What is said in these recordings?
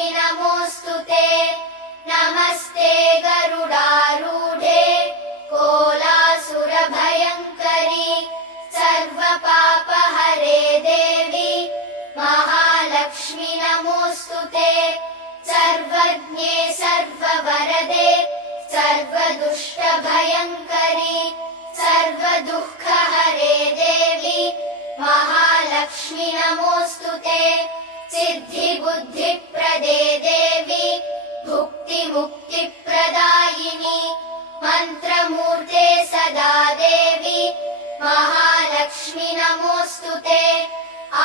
महालक्ष्मि नमोऽस्तु ते। नमस्ते गरुडारूढे कोलासुरभयङ्करि सर्वपापहरे देवी महालक्ष्मि नमोऽस्तु ते। सर्वज्ञे सर्ववरदे सर्वदुष्टभयङ्करि सर्वदुःखहरे देवी महालक्ष्मि नमोऽस्तु ते। सिद्धिबुद्धिप्रदे देवी भुक्तिमुक्तिप्रदायिनि मन्त्रमूर्ते सदा देवी महालक्ष्मि नमोऽस्तु ते।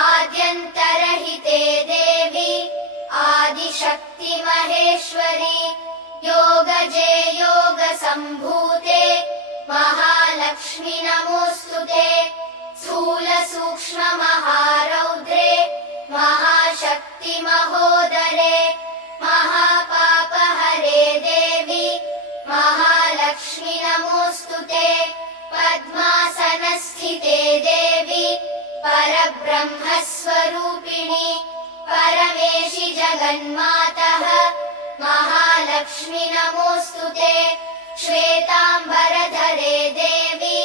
आद्यन्तरहिते देवी आदिशक्ति महेश्वरी योगजे योगसम्भूते महालक्ष्मि नमोऽस्तु ते। स्थूलसूक्ष्ममहारौद्रे महाशक्ति महोदरे महापापहरे देवी महालक्ष्मि नमोऽस्तु ते। पद्मासनस्थिते देवी परब्रह्मस्वरूपिणि परमेशि जगन्मातः महालक्ष्मि नमोऽस्तु ते। श्वेताम्बरधरे देवी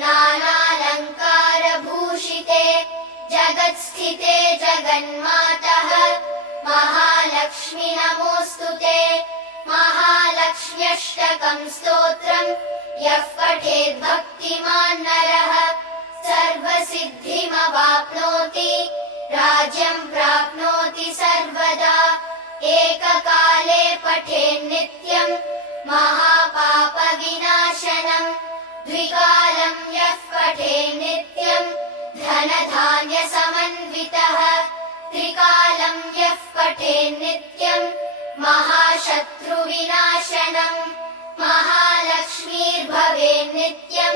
नानालङ्कारभूषिते जगत्स्थिते जगन्मातः महालक्ष्मि नमोऽस्तु ते। महालक्ष्म्यष्टकं स्तोत्रम् यः पठेद्भक्तिमान् नरः सर्वसिद्धिमवाप्नोति राज्यं प्राप्नोति सर्वदा। एककाले पठेन्नित्यं महापापविनाशनम् द्विकालं यः पठेन्नित्यं धनधान्यसमन्वितः त्रिकालं यः पठेन्नित्यं महाशत्रुविनाशनम् महालक्ष्मीर्भवेन्नित्यं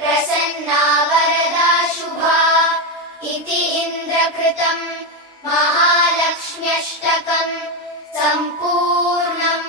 प्रसन्ना वरदा शुभा इति इन्द्रकृतं महालक्ष्म्यष्टकं सम्पूर्णम्।